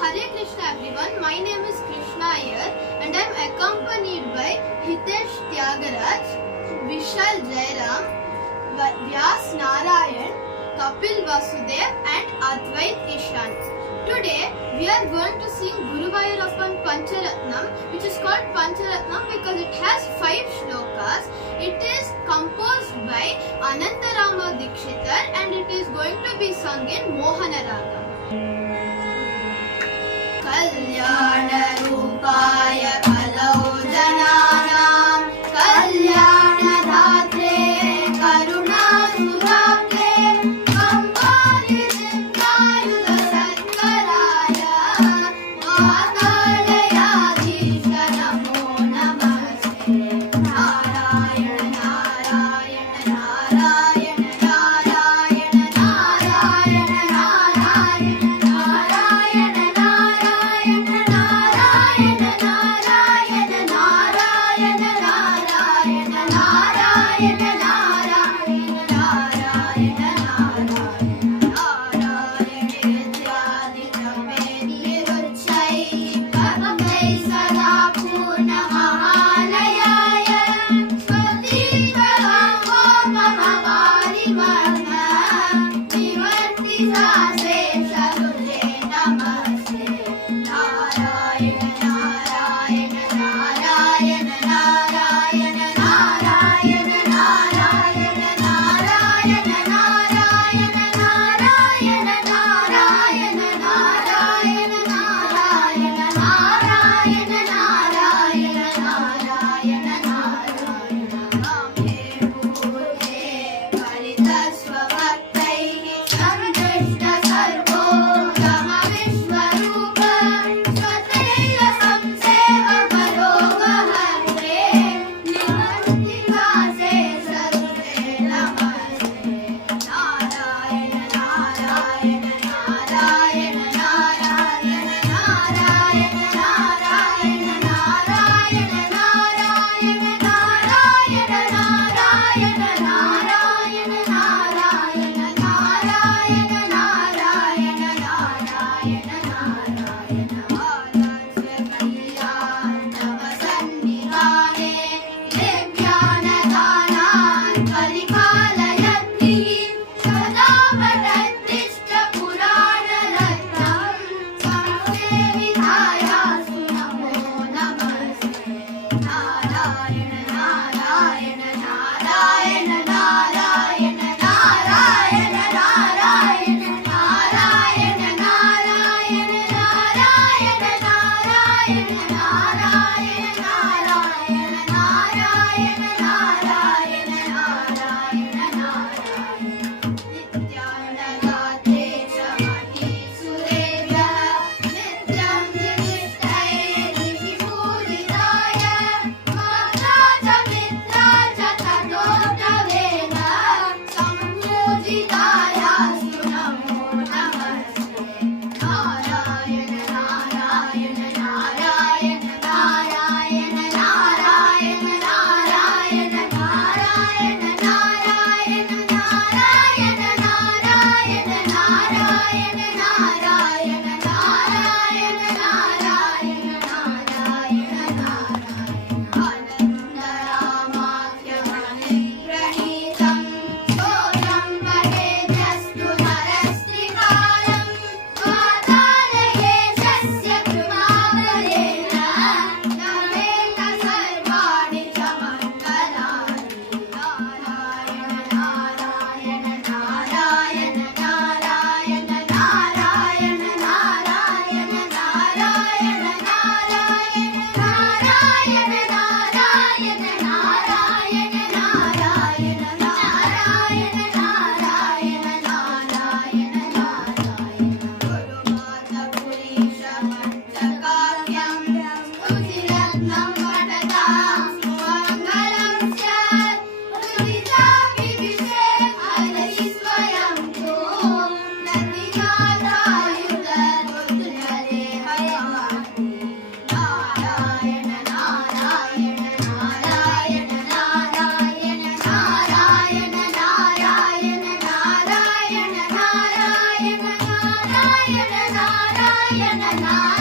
Hare Krishna everyone, my name is Krishna Iyer and I am accompanied by Hitesh Tyagaraj, Vishal Jairam, Vyas Narayan, Kapil Vasudev and Advait Ishan. Today we are going to sing Guruvayurappan Pancharatnam, which is called Pancharatnam because it has 5 shlokas. It is composed by Anantarama Dikshitar and it is going to be sung in Mohana Raga. कल्याणरूपाय कलौ जनानां कल्याणदात्रे करुणासुधाब्धे कम्पालिसिद्धायुधसत्कराय वातालयाधीश नमो नमस्ते Narayan Narayan Narayan Narayan Narayan Narayan Narayan na